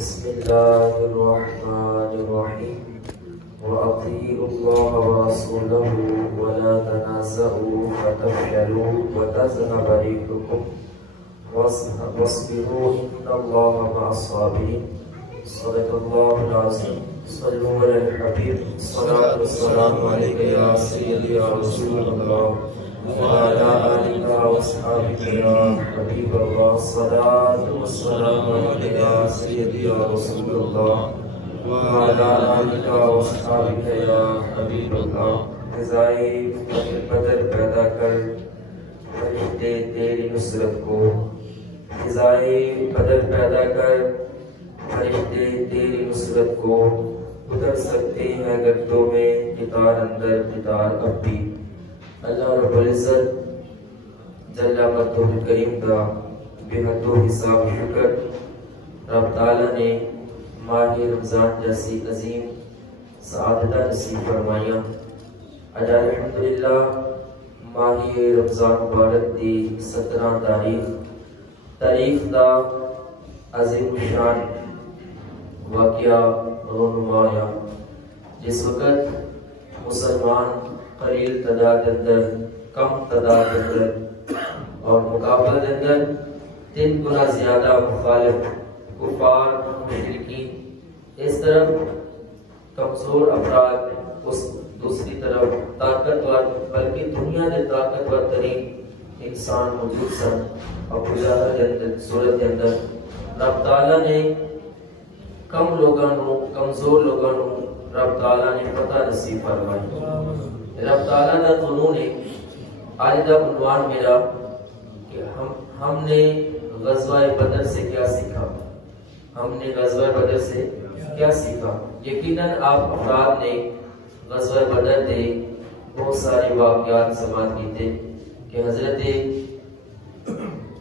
بسم الله الرحمن الرحيم وأطيعوا الله ورسوله ولا تنازعوا فتفشلوا وتذهب ريحكم واصبروا إن الله مع الصابرين. صدق الله العظيم. صلوا على الحبيب. الصلاة والسلام عليك يا سيدي يا رسول الله وعلى آلك وأصحابك يا حبيب الله. الصلاة والسلام عليك يا سيدي يا رسول الله وعلى آلك وأصحابك يا حبيب الله. فضائے بدر پیدا کر فرشتے تیری نصرت کو، فضائے بدر پیدا کر فرشتے تیری نصرت کو، اتر سکتے ہیں گردوں میں قطار اندر قطار اب بھی. اللہ رب العزت جل مجدہ الکریم کا بے حد و حساب شکر رب تعالیٰ نے ماہ رمضان جیسی عظیم سعادت نصیب فرمایا. اج الحمدللہ ماہ رمضان مبارک دی 17 تاریخ دا عظیم شان واقعہ رونمایا، جس وقت مسلمان قلیل تعداد اندر، کم تعداد اندر اور مقابلہ اندر 3 گنا زیادہ مخالف کفار مشرکین، اس طرف کمزور افراد، اس دوسری طرف طاقتور، بلکہ دنیا کے طاقتور ترین انسان موجود سن. ابو جہل کے صورت کے اندر رب تعالیٰ نے کم لوگوں، کمزور لوگوں رب تعالیٰ نے فتح نصیب فرمائی. رب تعالیٰ کا قانون ہے. آج کا عنوان میرا کہ ہم نے غزوہ بدر سے کیا سیکھا. ہم نے غزوہ بدر سے کیا سیکھا. یقیناً آپ افراد نے غزوہ بدر دے بہت سارے واقعات سماعت کیتے کہ حضرت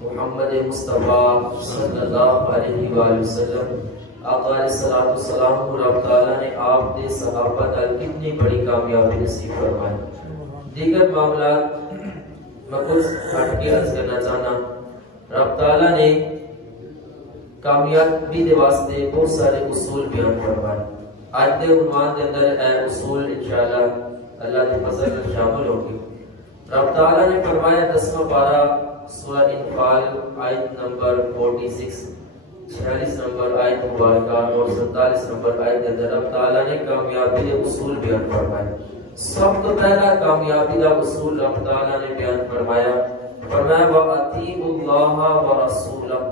محمد مصطفیٰ صلی اللہ علیہ وآلہ وسلم آقا علیہ السلام رب تعالیٰ نے آپ دے صحابہ نال کتنی بڑی کامیابی نصیب فرمائی. دیگر معاملات میں کچھ ہٹ کے عرض کرنا چاہنا. رب تعالیٰ نے کامیابی دے واسطے بہت سارے اصول بیان فرمائے. آج دے عنوان دے اندر اے اصول انشاءاللہ اللہ کے فضل میں شامل ہوں گے. رب تعالیٰ نے فرمایا 10واں پارہ سورہ انفال آیت نمبر 46، 46 نمبر آیت مبارکہ اور 47 نمبر آیت کے اندر رب تعالیٰ نے کامیابی کے اصول بیان فرمائے. سب تو پہلا کامیابی کا اصول رب تعالیٰ نے بیان فرمایا. فرمایا وَأَطِيعُوا اللَّهَ وَرَسُولَهُ.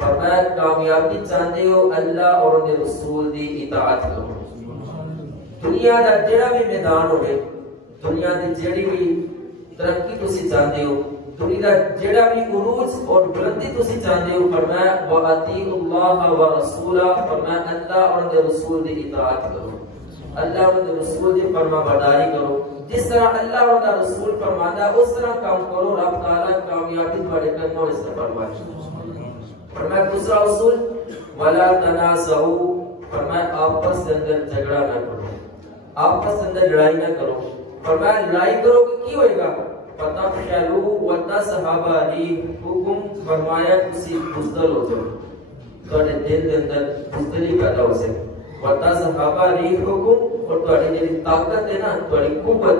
فرمایا کامیابی چاہتے ہو اللہ اور ان کے رسول دی اطاعت کرو. دنیا کا جڑا بھی میدان ہوئے، دنیا کی جڑی بھی ترقی تسی چاہتے ہو، دنیا کا جڑا بھی عروج اور بلندی تسی چاہتے ہو، فرمایا وَأَطِيعُوا اللَّهَ وَرَسُولَهُ. فرمایا اللہ اور ان کے رسول دی اطاعت کرو، اللہ اور ان کے رسول دی فرما برداری کرو. جس طرح اللہ اور ان کا رسول فرماتا ہے اس طرح کام کرو. رب تعالیٰ کامیابی تمہارے قدموں میں سے فرمائے. فرمایا دوسرا اصول وَلَا تَنَازَعُوا. فرمایا آپس کے اندر جھگڑا نہ کرو، آپس کے اندر لڑائی نہ کرو. فرمایا لڑائی کرو کہ کی ہوئے گا فَتَفْشَلُوا وَتَذْهَبَ رِيحُكُمْ. فرمایا تسی بزدل ہو جاؤ، تھوڑے دل کے اندر بزدلی پیدا ہو سکے. وَتَذْهَبَ رِيحُكُمْ. اور تھوڑی جی طاقت ہے نا، تھوڑی قوت،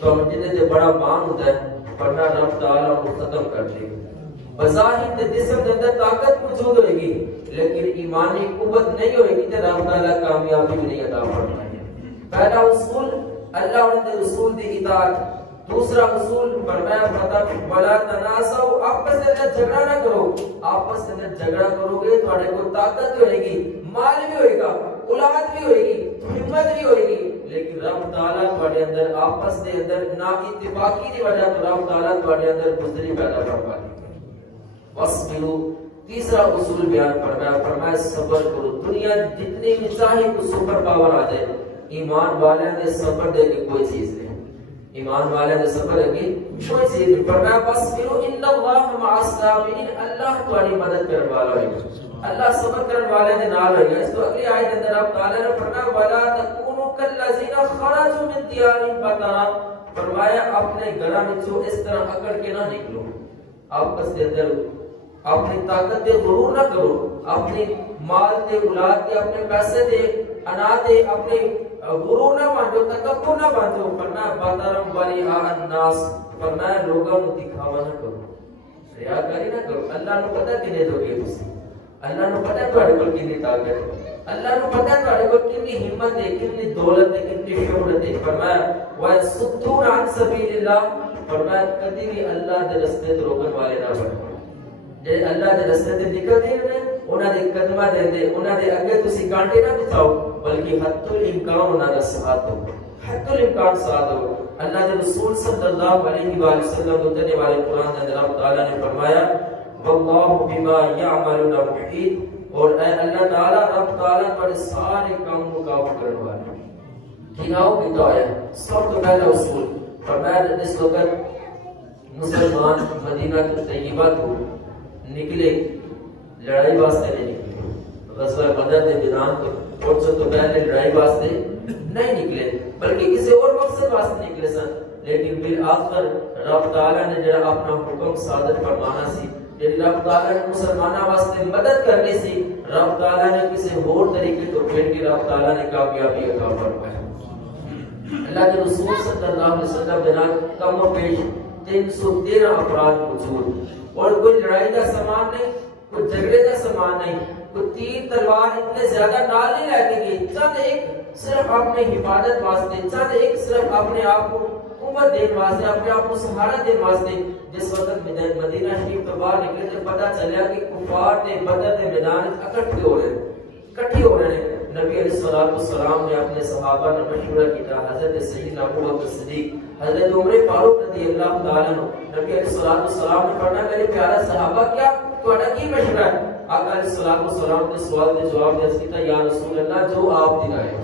تو جنہیں سے بڑا مان ہوتا ہے، فرمایا رب تعالیٰ کو ختم کر دے. بظاہر جسم کے اندر طاقت موجود ہوئے گی لیکن ایمانی قوت نہیں ہوئے گی تو رب تعالیٰ کامیابی نہیں عطا فرمائے. پہلا اصول اللہ اور ان کے رسول دی اطاعت. دوسرا اصول فرمایا وَلَا تَنَازَعُوا. آپس کے اندر جھگڑا نہ کرو. آپس کے اندر جھگڑا کرو گے تھوڑے کو طاقت بھی ہوئے گی، مال بھی ہوئے گا، اولاد بھی ہوئے گی، ہمت بھی ہوئے گی، لیکن رب تعالیٰ تھوڑے اندر آپس کے اندر نا اتفاقی دی وجہ تو رب تعالیٰ تھوڑے اندر بزدلی پیدا فرما دی. وَاصْبِرُوا. تیسرا اصول بیان فرمایا صبر کرو. دنیا جتنی بھی چاہے کو سپر پاور آ جائے، ایمان والے نے صبر دے کے کوئی چیز نہیں. ایمان والے نے صبر دے کے کوئی چیز نہیں. فرمایا وَاصْبِرُوا إِنَّ اللَّهَ مَعَ الصَّابِرِينَ. اللہ تمہاری مدد کرنے والا ہے، اللہ صبر کرنے والے کے نال ہے. اس تو اگلی آیت اندر رب تعالی نے فرمایا وَلَا تَكُونُوا كَالَّذِينَ خَرَجُوا مِن دِيَارِهِمْ بَطَرًا. فرمایا اپنے گھراں وچوں اس طرح اکڑ کے نہ نکلو. آپس کے اندر اپنی طاقت پہ غرور نہ کرو، اپنی مال تے اولاد تے اپنے پیسے تے انا تے اپنے غرور نہ بانٹو تکبر نہ بانٹو فرمایا بادرم والی الناس فرمایا لوگوں کو دکھاوا نہ کرو ریاکاری نہ کرو اللہ نو پتہ کنے دو گے تسی اللہ نو پتہ تواڈے کول کتنی طاقت اللہ نو پتہ تواڈے کول کتنی ہمت ہے کتنی دولت ہے کتنی شہرت ہے فرمایا وَيَصُدُّونَ عَن سَبِيلِ اللَّهِ فرمایا کبھی بھی اللہ دے رستے تے روکن والے نہ بنو جے اللہ دے رستے تے نکلدے نے انہاں دے قدماں دے انہاں دے اگے تسی کانٹے نہ بچاؤ بلکہ حد الامکان انہاں دا ساتھ دو حد الامکان ساتھ دو اللہ کے رسول صلی اللہ علیہ وآلہ وسلم اترنے والے قرآن میں اللہ تعالیٰ نے فرمایا واللہ بما یعملون محیط اور اے اللہ تعالیٰ رب تعالیٰ پر سارے کام کو قابو کرنے والے گناہوں کی تو آیا سب تو پہلا اصول فرمایا جس وقت مسلمان مدینہ طیبہ کو نکلے لڑائی واسطے نہیں نکلے غزوہ بدر کے میدان کو اور سب تو پہلے لڑائی واسطے نہیں نکلے بلکہ کسی اور مقصد واسطے نکلے سن لیکن پھر آخر رب تعالیٰ نے جڑا اپنا حکم صادر فرمانا سی جڑی رب تعالیٰ نے مسلمانوں واسطے مدد کرنی سی رب تعالیٰ نے کسی اور طریقے تو پھر کی رب تعالیٰ نے کامیابی عطا فرمایا اللہ کے رسول صلی اللہ علیہ وسلم جناب کم و بیش 313 افراد موجود اور کوئی لڑائی کا سامان نہیں کوئی جھگڑے کا سامان نہیں کوئی تیر تلوار اتنے زیادہ نال نہیں لے کے گئی چند ایک صرف اپنے حفاظت واسطے چند ایک صرف اپنے آپ کو قوت دین واسطے اپنے آپ کو سہارا دین واسطے جس وقت مدینہ شریف تو باہر نکلے تو پتہ چلیا کہ کفار نے بدر کے میدان اکٹھے ہو رہے ہیں نبی علیہ الصلوۃ والسلام نے اپنے صحابہ نے مشورہ کیا حضرت سیدنا ابو بکر صدیق حضرت عمر فاروق رضی اللہ تعالی عنہ نبی علیہ الصلوۃ والسلام نے فرمایا میرے پیارے صحابہ کیا تہاڈا کی مشورہ ہے آقا علیہ الصلوۃ والسلام نے سوال کے جواب دیا کیتا یا رسول اللہ جو آپ دلائے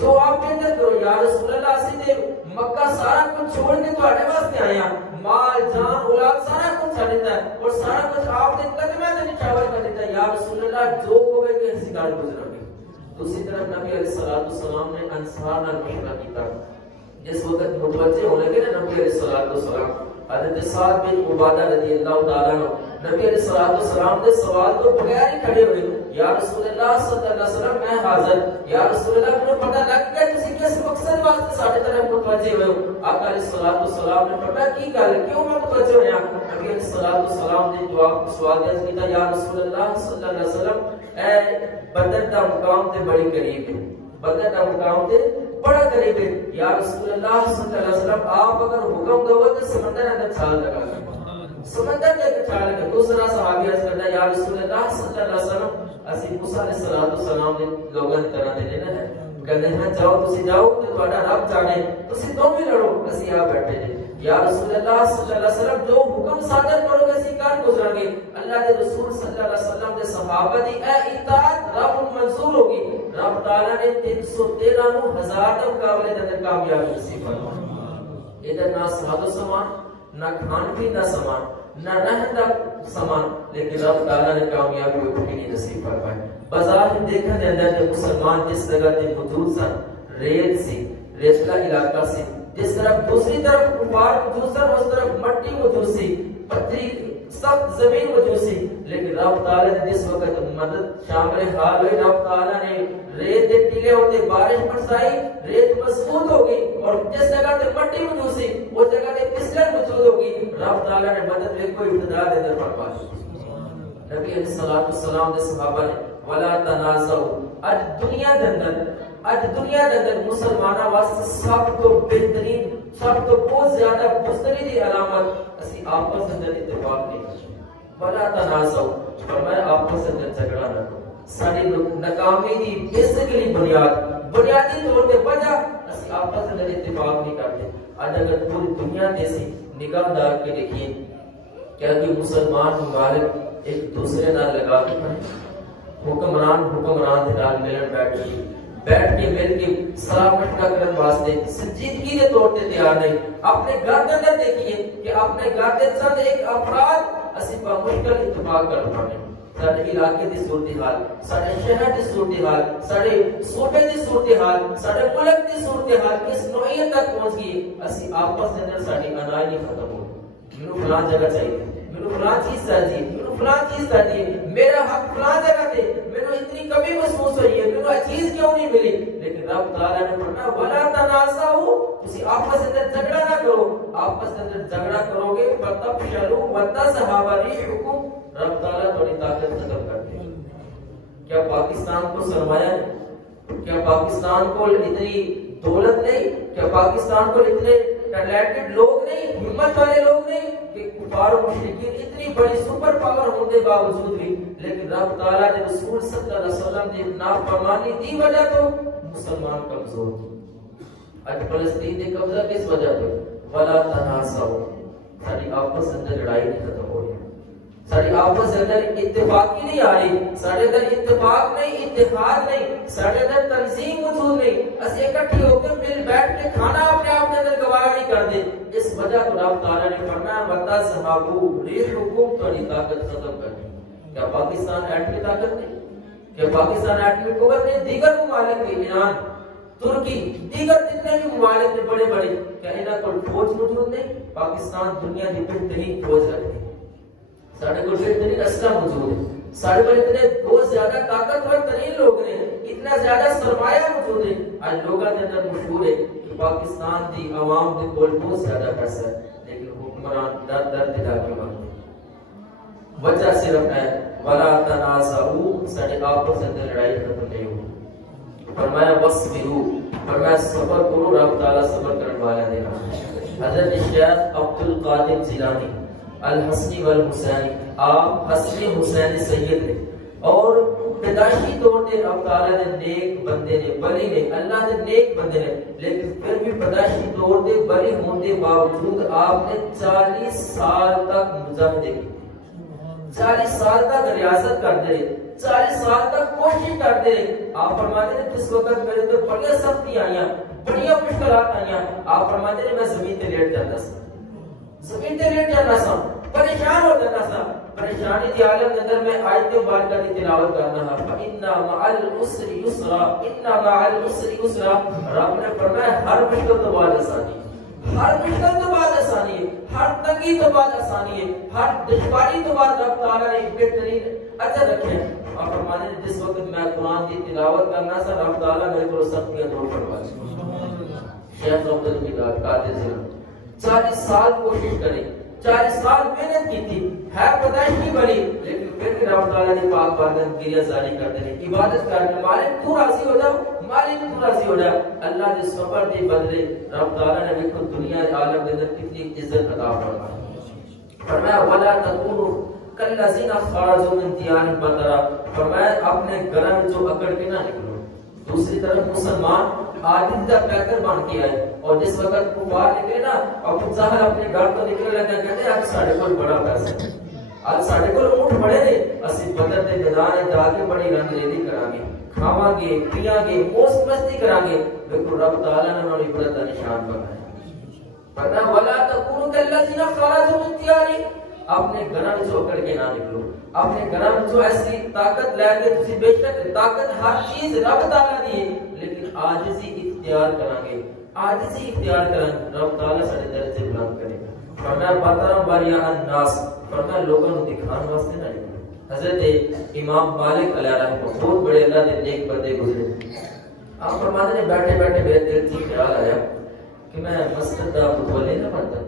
جو آپ کہتے کرو یا رسول اللہ اسی تے مکہ سارا کچھ چھوڑ کے تہاڈے واسطے آئے ہیں مال جان اولاد سارا کچھ چھڈ دیتا ہے اور سارا کچھ آپ نے قدموں تے نچھاور کر دیتا ہے یا رسول اللہ جو ہوے کہ اسی گل گزرو گے دوسری طرف نبی علیہ الصلوۃ والسلام نے انصار نال مشورہ کیتا جس وقت متوجہ ہونے لگے نا نبی علیہ الصلوۃ والسلام حضرت سعد بن عبادہ رضی اللہ تعالی عنہ نبی علیہ الصلوۃ والسلام کے سوال کو بغیر ہی کھڑے ہوئے یا رسول اللہ صلی اللہ علیہ وسلم میں حاضر یا رسول اللہ مجھے پتہ لگ گیا تسی کس مقصد واسطے ساڈے طرف متوجہ ہوئے ہو آقا علیہ الصلوۃ والسلام نے فرمایا کی گل کیوں میں متوجہ ہویا نبی علیہ الصلوۃ والسلام نے جواب سوال کیا یا رسول اللہ صلی اللہ علیہ وسلم اے بدر دا مقام تے بڑی قریب ہے بدر دا مقام تے بڑا قریب ہے یا رسول اللہ صلی اللہ علیہ وسلم آپ اگر حکم دو تو سمندر اندر چھال لگا سمندر کے اندر چھال لگا دوسرا صحابی عرض کرتا یا رسول اللہ صلی اللہ علیہ وسلم اسی موسیٰ علیہ السلام نے لوگوں کی طرح دے لینا ہے کہتے ہیں جاؤ تسی جاؤ کہ تہاڈا رب جانے تسی دو بھی لڑو اسی آپ بیٹھے جے یا رسول اللہ صلی اللہ علیہ وسلم جو حکم صادر کرو گے اسی کار گزریں گے اللہ کے رسول صلی اللہ علیہ وسلم کے صحابہ دی اے اطاعت رب منظور ہوگی رب تعالیٰ نے 313 نو ہزار دا مقابلے دے اندر کامیابی نصیب فرمائی ادھر نہ ساز و سامان نہ کھان پین دا سامان نہ رہن دا سامان لیکن رب تعالیٰ نے کامیابی اٹھنی نصیب فرمائی بازار دیکھنے دے اندر جو مسلمان جس جگہ تے موجود سن ریت سی ریتلا علاقہ سی جس طرف دوسری طرف کفار موجود سن اس طرف مٹی موجود سی پتھری سخت زمین موجود سی لیکن رب تعالیٰ نے جس وقت مدد شامل حال ہوئی رب تعالیٰ نے ریت دے ٹیلے ہوتے بارش برسائی ریت مضبوط ہو گئی اور جس جگہ تے مٹی موجود سی اس جگہ تے پھسلن موجود ہو گئی رب تعالیٰ نے مدد میں کوئی ابتدا دے در فرمائی نبی علیہ الصلوۃ والسلام دے صحابہ نے ولا تنازعوا اج دنیا دے اندر مسلماناں واسطے سب تو بہترین سب تو بہت زیادہ بہترین دی علامت اسی آپس اندر اتفاق نہیں ولا تنازعوا فرمایا آپس اندر جھگڑا نہ کرو ساری ناکامی دی بیسیکلی بنیادی طور پہ وجہ اسی آپس اندر اتفاق نہیں کرتے آج اگر پوری دنیا میں سے نگاہ ڈال کے دیکھیں کیا کہ مسلمان ممالک ایک دوسرے نال لگا کے پڑھیں حکمران کے نال ملن بیٹھ کے مل کے سلام مشورہ کرن واسطے سنجیدگی کے طور تے تیار نہیں اپنے گھر کے اندر دیکھیے کہ اپنے گھر کے چند ایک افراد اسی پر مشکل اتفاق کر پانے سارے علاقے دی صورتحال سارے شہر دی صورتحال سارے صوبے دی صورتحال سارے ملک دی صورتحال کس نوعیت تک پہنچ گئی اسی آپس کے اندر ساری انائی ختم ہو مینوں فلاں جگہ چاہیے مینوں فلاں چیز چاہیے مینوں فلاں چیز چاہیے میرا حق فلاں جگہ تے میں اتنی کمی محسوس ہوئی ہے، میں چیز کیوں نہیں ملی؟ لیکن رب تعالیٰ نے فرمایا وَلَا تَنَازَعُوا، تسی آپس اندر جھگڑا نہ کرو، آپس اندر جھگڑا کرو گے فَتَفْشَلُوا وَتَذْهَبَ رِيحُكُمْ، رب تعالیٰ تھوڑی طاقت ختم کر دے۔ کیا پاکستان کو سرمایہ نہیں؟ کیا پاکستان کو اتنی دولت نہیں؟ کیا پاکستان کو اتنے ٹیلنٹڈ لوگ نہیں، ہمت والے لوگ نہیں کہ کفار و مشرکین اتنی بڑی سپر پاور ہونے باوجود بھی، لیکن رب تعالیٰ نے رسول صلی اللہ علیہ وسلم نے نافرمانی دی وجہ تو مسلمان کمزور تھے۔ آج فلسطین نے قبضہ کس وجہ پہ؟ ولا تنازعوا، ساری آپس اندر لڑائی نہیں ختم ہو رہی، ساری آپس اندر اتفاقی نہیں آ رہی، سارے اندر اتفاق نہیں، اتحاد نہیں، سارے اندر تنظیم موجود نہیں، اسے اکٹھے ہو کے مل بیٹھ کے کھانا اپنے آپ کے اندر گوارا نہیں کرتے۔ اس وجہ کو رب تعالیٰ نے فرمایا وَتَذْهَبُوا رِيحُكُمْ، تھوڑی طاقت ختم کر دی۔ کیا پاکستان ایٹمی طاقت نہیں؟ کیا پاکستان ایٹمی قوت نہیں؟ دیگر ممالک کے ایران، ترکی، دیگر جتنے بھی ممالک ہیں بڑے بڑے، کیا انہاں کو فوج موجود نہیں؟ پاکستان دنیا کی بہترین فوج رکھتی ہے، ساڑھے کو بہترین اسلحہ موجود ہے، ساڑھے کو اتنے بہت زیادہ طاقتور ترین لوگ ہیں، اتنا زیادہ سرمایہ موجود ہے۔ آج لوگوں کے اندر مشہور ہے کہ پاکستان دی عوام کے کول بہت زیادہ پیسہ ہے، لیکن حکمران در در دلا کے مانگتے ہیں۔ وجہ صرف ہے وَلَا تَنَازَعُوا، ساڑھے آپس اندر لڑائی ختم نہیں ہوئی۔ فرمایا وَاصْبِرُوا، فرمایا صبر کرو، رب تعالیٰ صبر کرنے والا دے رہا۔ حضرت شیخ عبد القادر جیلانی الحسنی والحسینی، آپ حسن حسین سید نے، اور پیدائشی طور پہ رب تعالیٰ نے نیک بندے نے، ولی نے، اللہ نے نیک بندے نے، لیکن پھر بھی پیدائشی طور پہ ولی ہونے باوجود آپ نے 40 سال تک مجاہدے کی، 40 سال تک ریاضت کرتے رہے، 40 سال تک کوشش کرتے رہے۔ آپ فرماتے ہیں جس وقت میرے تو بڑی سختی آئیاں، بڑی مشکلات آئیاں، آپ فرماتے ہیں میں زمین تے لیٹ جاتا سا، زمین تے لیٹ جاتا سا، پریشان ہو جاتا سا، پریشانی دی عالم کے اندر میں آیت مبارکہ کی تلاوت کرنا ہے، فَإِنَّ مَعَ الْعُسْرِ يُسْرًا، إِنَّ مَعَ الْعُسْرِ يُسْرًا۔ رب نے فرمایا ہر مشکل تو بعد آسانی ہے، ہر مشکل تو بعد آسانی ہے، ہر تنگی تو بعد آسانی ہے، ہر دشواری تو بعد رب تعالیٰ نے ایک بہترین اجر رکھے۔ اور فرمانے جس وقت میں قرآن کی تلاوت کرنا سا، رب تعالیٰ میرے کو سختیاں دور فرما دی۔ شیخ عبد القادر جیلانی 40 سال کوشش کریں، 40 سال محنت کی تھی، ہے پیدائش کی بڑی، لیکن پھر بھی رب تعالیٰ نے پاک بادن گریہ جاری کرتے ہیں، عبادت کرنے مالک تو راضی ہو جاؤ، مالک تو راضی ہو جاؤ۔ اللہ نے صبر دی بدلے رب تعالیٰ نے دیکھو دنیا عالم کے اندر کتنی عزت عطا فرمائی۔ فرمایا وَلَا تَكُونُوا كَالَّذِينَ خَرَجُوا مِن دِيَارِهِمْ بَطَرًا، فرمایا اپنے گھر میں جو اکڑ کے نہ نکلو۔ دوسری طرف مسلمان عادل کا پیکر بن کے آئے، اور جس وقت کفار نکلے نا، ابو جہل اپنے گھر تو نکلنے لگا، کہتے ہیں آج ساڑھے کو بڑا پیسہ ہے، آج ساڑھے کو اونٹ بڑے نے، اسی بدر دے میدان جا کے بڑی رنگ ریزی کران گے، کھاواں گے، پیاں گے، موج مستی کران گے۔ دیکھو رب تعالیٰ نے انہوں نے عبرت کا نشان بنایا، فرمایا وَلَا تَكُونُوا كَالَّذِينَ خَرَجُوا مِن دِيَارِهِمْ، اپنے گھراں وچ اکڑ کے نہ نکلو، اپنے گھراں وچ ایسی طاقت لے کے تسی بے شک طاقت ہر چیز رب تعالیٰ دی ہے، لیکن عاجزی اختیار کریں گے، عاجزی اختیار کریں، رب تعالیٰ سارے درجے بلند کرے گا۔ فرمایا بَطَرًا وَرِيَاءَ النَّاسِ، فرمایا لوگوں کو دکھانے واسطے نہ نکلو۔ حضرت امام مالک علیہ رحمہ بہت بڑے اللہ کے نیک بندے گزرے، آپ فرماتے ہیں بیٹھے بیٹھے میرے دل سے خیال آیا کہ میں مسجد کا متولی نہ بنتا،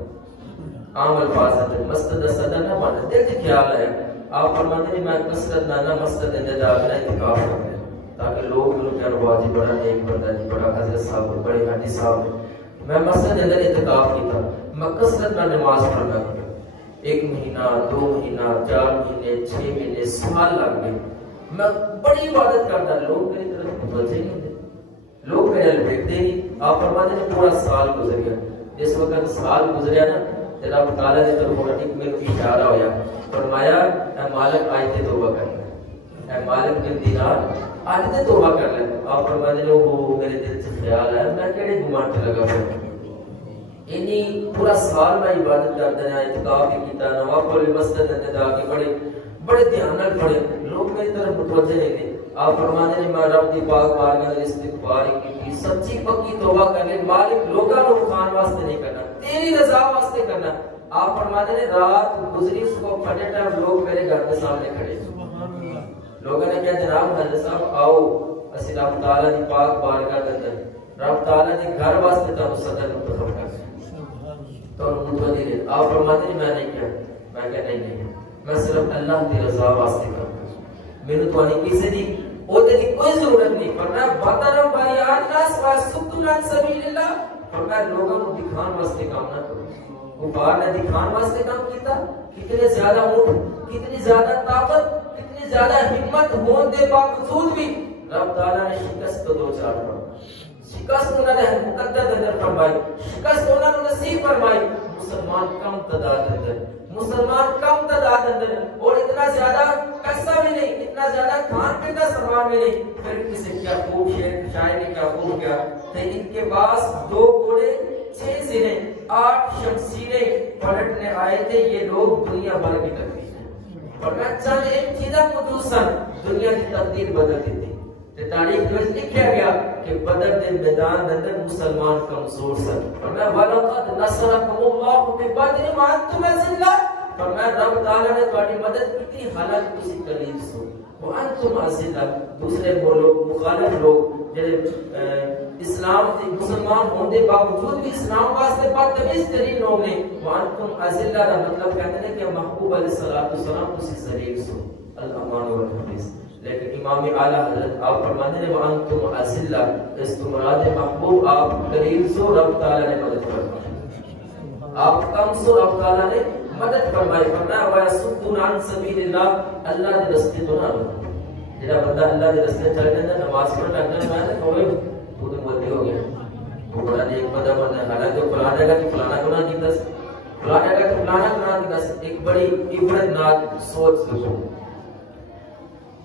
عام الفاظ ہے مسجد کا صدر نہ بنتا، دل سے خیال آیا۔ آپ فرماتے ہیں میں کثرت نہ مسجد اندر جا کے اعتکاف کرتا تاکہ لوگ لوگ کہہ رہا جی بڑا نیک بندہ جی، بڑا حضرت صاحب، بڑے حاجی صاحب۔ میں مسجد اندر اعتکاف کیتا، میں کثرت نہ نماز پڑھنا کیتا، 1 مہینہ 2 مہینہ 4 مہینے 6 مہینے سال لگ گئے، میں بڑی عبادت کرتا، لوگ میری طرف متوجہ نہیں ہوتے، لوگ میرے دیکھتے نہیں۔ آپ فرماتے ہیں پورا سال گزر گیا، جس وقت سال گزریا نا، رب تعالیٰ نے طرف ایک میرے اشارہ ہویا، فرمایا اے مالک آج تے توبہ کر لے، اے مالک بن دینار آج تے توبہ کر لے۔ آپ فرماتے ہیں وہ میرے دل سے خیال آیا میں کہڑے گمان تے لگا پھر انہی پورا سال میں عبادت کرتا رہا، اعتکاف بھی کیتا، نوافل مسجد اندر جا کے بڑے دھیان نال پڑھے، لوگ میری طرف متوجہ نہیں تھے۔ آپ فرماتے ہیں میں رب دی پاک بارگاہ میں استغفار کی، سچی پکی توبہ کرنے، مالک لوگاں نو کھان واسطے نہیں کرنا، تیری رضا واسطے کرنا۔ آپ فرماتے ہیں رات گزری، اس کو فجر ٹائم لوگ میرے گھر کے سامنے کھڑے، لوگوں نے کہا جناب حضرت صاحب آؤ اسی رب تعالیٰ دی پاک بارگاہ دے اندر رب تعالیٰ دی گھر واسطے تو صدر منتخب کر تو متوجہ دے آپ فرماتے ہیں میں نہیں کیا میں کہا نہیں میں صرف اللہ کی رضا واسطے کروں میں نے تو نہیں کسی دی اوتے دی کوئی ضرورت نہیں فرمایا باترم بیان ناس واسطن عن سبیل اللہ فرمایا لوگوں کو دکھان واسطے کام نہ کرو کفار نے دکھان واسطے کام کیتا کتنے زیادہ اونٹ کتنی زیادہ طاقت کتنی زیادہ ہمت ہون دے باوجود بھی رب تعالیٰ نے شکست کو دو چار شکست انہوں نے مقدر اندر فرمائی شکست انہوں نے نصیب فرمائی مسلمان کم تعداد اندر مسلمان کم تعداد اندر اور اتنا زیادہ پیسہ بھی نہیں اتنا زیادہ کھان پین کا سامان بھی نہیں پھر کسی کیا خوب شاعر نے کیا خوب کیا ان کے پاس 2 گھوڑے 6 سینے 8 شمشیریں پلٹنے آئے تھے یہ لوگ دنیا بھر کی تقدیر پڑھنا چند ایک چیزاں مدوسن دنیا کی تقدیر بدل دیتی تاریخ میں لکھا گیا کہ بدر کے میدان اندر مسلمان کمزور سن فرمایا وَلَقَدْ نَصَرَكُمُ اللَّهُ بِبَدْرٍ وَأَنْتُمْ أَذِلَّةٌ فرمایا رب تعالیٰ نے تمہاری مدد کی تھی حالانکہ تسی قلیل سو وَأَنْتُمْ أَذِلَّةٌ دوسرے وہ لوگ مخالف لوگ اسلام مسلمان ہونے باوجود بھی اسلام واسطے بدتمیز ترین لوگ نے وَأَنْتُمْ أَذِلَّةٌ کا مطلب کہتے ہیں کہ محبوب علیہ السلام تسی ذلیل سو الامان والحدیث لیکن امام اعلیٰ حضرت آپ فرماتے ہیں وَأَنْتُمْ أَذِلَّةٌ اس کو مراد محبوب آپ قریب سو رب تعالیٰ نے مدد فرمائی آپ کم سو رب تعالیٰ نے مدد فرمائی فرمایا وَيَصُدُّونَ عَنْ سَبِيلِ اللَّهِ اللہ دے رستے تو نہ رو جڑا بندہ اللہ دے رستے چل جاتا نماز پڑھ لگنا میں نے کہے تو مدد ہو گیا تو بڑا ایک بندہ بننا حالانکہ فلاں جگہ کہ فلانا گناہ کیتا فلاں جگہ کہ فلانا گناہ کیتا ایک بڑی عبرتناک سوچ سوچو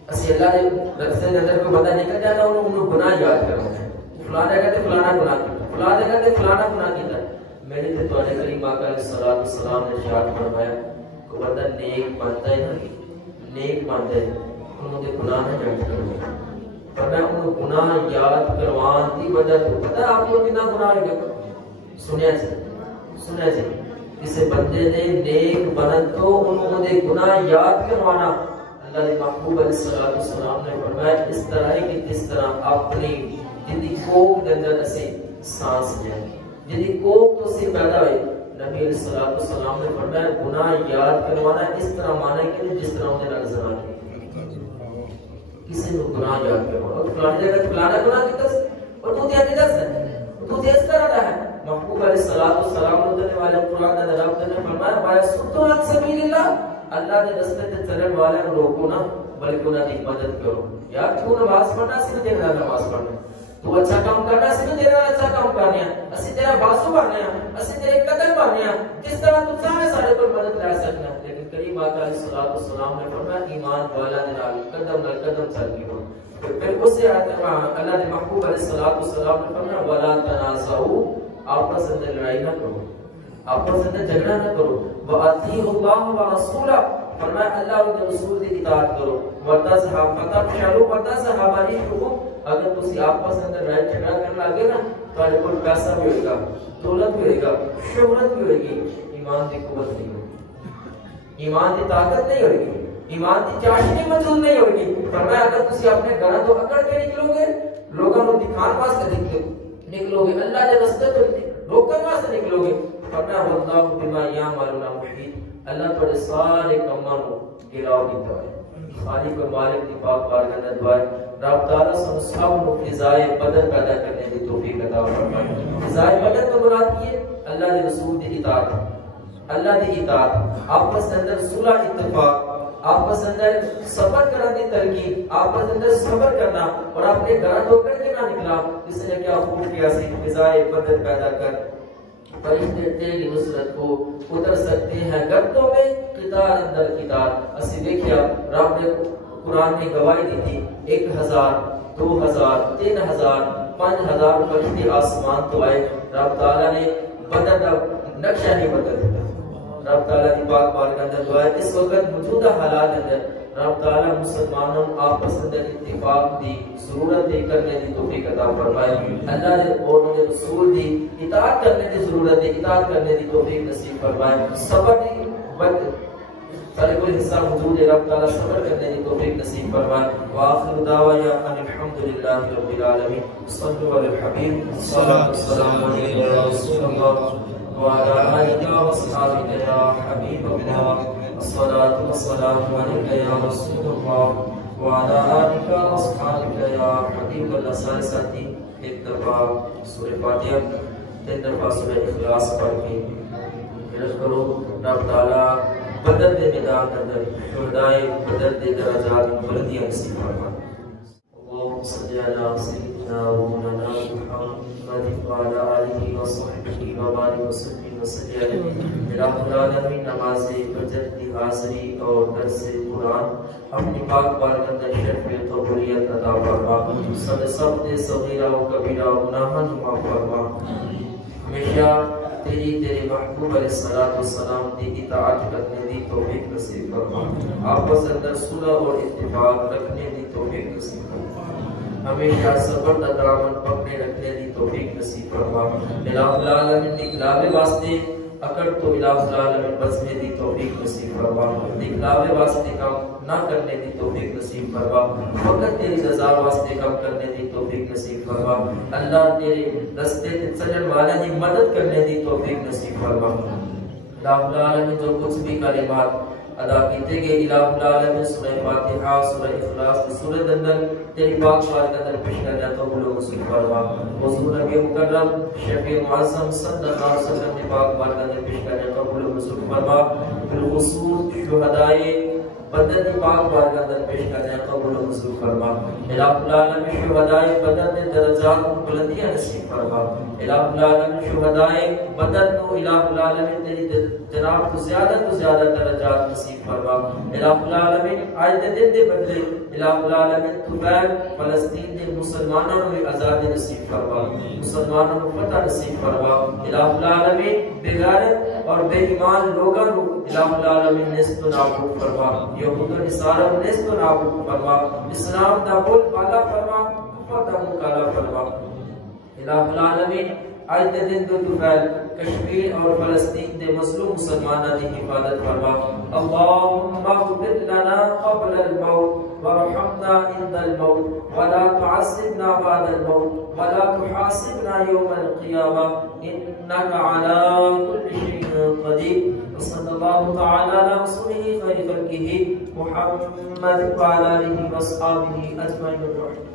اسی اللہ دے رستے دے اندر کوئی بندہ نکل جاتا انہوں گناہ یاد کرنا ہے فلاں جگہ تے فلانا گناہ کیتا فلاں جگہ تے فلانا گناہ کیتا میرے تے تو کریم آقا علیہ الصلوۃ والسلام نے ارشاد فرمایا کہ بندہ نیک بنتا ہے نا نیک بنتا ہے انہوں دے گناہ نہ یاد کرو فرمایا انہوں گناہ یاد کروان دی وجہ تو پتہ ہے آپ کو کتنا گناہ ہے سنیا جی کسی بندے نے نیک بنن تو انہوں دے گناہ یاد کروانا اللہ نے محبوب علیہ السلام نے فرمایا اس طرح ہے کہ جس طرح اپنی جدی کوک کے اندر اسے سانس لیں جدی کوک تو سے پیدا ہوئے نبی علیہ السلام نے فرمایا گناہ یاد کروانا اس طرح مانا کہ جس طرح انہیں نظر آ کسی نے گناہ یاد کروانا اور فلانے جگہ فلانا گناہ کیتا اور تو دیا نہیں دس تو اس طرح ہے محبوب علیہ السلام نے والے قرآن نے رب نے فرمایا وَيَصُدُّونَ عَنْ سَبِيلِ اللَّهِ اللہ دے رستے تے چلن والے کو روکو نہ بلکہ انہاں دی مدد کرو یار تو نماز پڑھنا سی تے نماز پڑھنا تو اچھا کام کرنا سی تے اچھا کام کرنا اسی تیرا بازو بننا اسی تیرے قدم بننا جس طرح تو چاہے سارے پر مدد لے سکنا لیکن کریم آقا علیہ السلام نے فرمایا ایمان والا دے نال قدم چل کے ہو پھر اس سے اللہ دے محبوب علیہ السلام نے فرمایا ولا تنازعوا آپس میں لڑائی نہ کرو آپس میں جھگڑا نہ کرو وَأَطِيعُوا اللَّهَ وَرَسُولَهُ فرمایا اللہ اور رسول کی اطاعت کرو وَتَذْهَبَ فَتَفْشَلُوا وَتَذْهَبَ رِيحُكُمْ اگر تسی آپس میں لڑائی جھگڑا کرنے لگے نا تمہارے کول پیسہ بھی ہوگا دولت بھی ہوگا شہرت بھی ہوگی ایمان کی قوت نہیں ہوگی ایمان کی طاقت نہیں ہوگی ایمان کی چاشنی موجود نہیں ہوگی فرمایا اگر تسی اپنے گھر تو اکڑ کے نکلو گے لوگوں کو دکھان واسطے نکلو گے اللہ کے راستے تو روکن واسطے نکلو گے فرمایا واللہ بما یعملون محیط اللہ پر سارے کاموں کو گراؤ دیتا ہے خالق و مالک کی پاک بارگاہ میں دعا ہے رب تعالیٰ سب سب کو فضائے بدر پیدا کرنے کی توفیق عطا فرمائے فضائے بدر تو مراد یہ اللہ کے رسول کی اطاعت اللہ کی اطاعت آپس اندر صلح اتفاق آپس اندر صبر کرنے کی ترغیب آپس اندر صبر کرنا اور اپنے گھر تو کر کے نہ نکلا اس نے کیا خوب کیا سی فضائے بدر پیدا کر فرشتے تیری نصرت کو اتر سکتے ہیں گردوں میں قطار اندر قطار اسی دیکھیا رب نے قرآن میں گواہی دی تھی 1000 2000 3000 5000 فرشتے آسمان تو آئے رب تعالیٰ نے بدر کا نقشہ نہیں بدل دیتا رب تعالیٰ کی پاک بارگاہ اندر دعا ہے اس وقت موجودہ حالات اندر رب تعالیٰ مسلمانوں آپس اندر اتفاق دی ضرورت دی کرنے دی توفیق عطا فرمائے اللہ نے اور انہوں نے رسول دی اطاعت کرنے دی ضرورت دی اطاعت کرنے دی توفیق نصیب فرمائے صبر دی وقت طالب الحصہ حضور رب تعالی صبر کرنے کی توفیق نصیب فرمائے. وآخر دعوانا ان الحمدللہ رب العالمین. صلوا علی الحبیب صلاۃ والسلام علیک یا رسول اللہ وعلی آلک واصحابک یا حبیب اللہ. الصلاۃ والسلام علیک یا رسول اللہ وعلی آلک واصحابک یا حبیب اللہ. سارے ساتھی ایک دفعہ سورہ فاتحہ 3 دفعہ سورہ اخلاص پڑھ کے عرض کرو رب تعالی بدر دے میدان اندر شہدائے بدر دے درجات بلندیاں نصیب فرما. اللهم صل على سيدنا ومولانا محمد وعلى آله وصحبه وبارك وسلم وسلم. رب العالمین نماز فجر کی حاضری اور درس قرآن اپنی پاک بارگاہ اندر شرف قبولیت عطا فرما. سب صغیرہ و کبیرہ گناہاں معاف فرما. ہمیشہ تیرے محبوب علیہ الصلوۃ والسلام کی اطاعت کرنے دی توفیق نصیب فرما. آپس اندر صلح اور اتفاق رکھنے دی توفیق نصیب فرما. ہمیشہ صبر کا دامن پکڑے رکھنے دی توفیق نصیب فرما. الہ العالمین نکلاوے واسطے اکڑ تو الہ العالمین بچنے دی توفیق نصیب فرما. نکلاوے واسطے کام نہ کرنے دی توفیق نصیب فرما. فقط تیری رضا واسطے کام کرنے دی توفیق نصیب فرما. اللہ تیرے رستے تے چلن والے دی مدد کرنے دی توفیق نصیب فرما. الہ العالمین جو کچھ بھی کلمات ادا کیتے گئے الہ العالمین سورہ فاتحہ سورہ اخلاص کی سورہ اندر تیری پاک بارگاہ اندر پیش کرنا قبول و منظور فرما. حضور نبی مکرم شفیع معظم صلی اللہ علیہ وسلم کی پاک بارگاہ اندر پیش کرنا قبول و منظور فرما. بالخصوص شہدائے بدر کی پاک بارگاہ اندر پیش کرنا قبول و منظور فرما. الہ العالمین شہدائے بدر کے درجات کو بلندیاں نصیب فرما. الہ العالمین شہدائے بدر کو الہ العالمین تیری جناب تو زیادہ درجات نصیب فرما. الہ العالمین آج دے دن دے بدلے الہ العالمین تو بین فلسطین دے مسلمانوں میں آزادی نصیب فرما. مسلمانوں کو فتح نصیب فرما. الہ العالمین بے غیرت اور بے ایمان لوگوں کو الہ العالمین نیست و نابود فرما. یہود و نصارہ کو نیست و نابود فرما. اسلام دا بول بالا فرما. کفر دا مکالا فرما. الہ العالمین آج دن دو دوپہر کشمیر اور فلسطین دے مظلوم مسلمانہ دی حفاظت فرما. اللہم اغفر لنا قبل الموت ورحمنا عند الموت ولا تعذبنا بعد الموت ولا تحاسبنا يوم القيامة إنك على كل شيء قدير. وصلى الله تعالى على رسوله خير خلقه محمد وعلى آله وأصحابه أجمعين.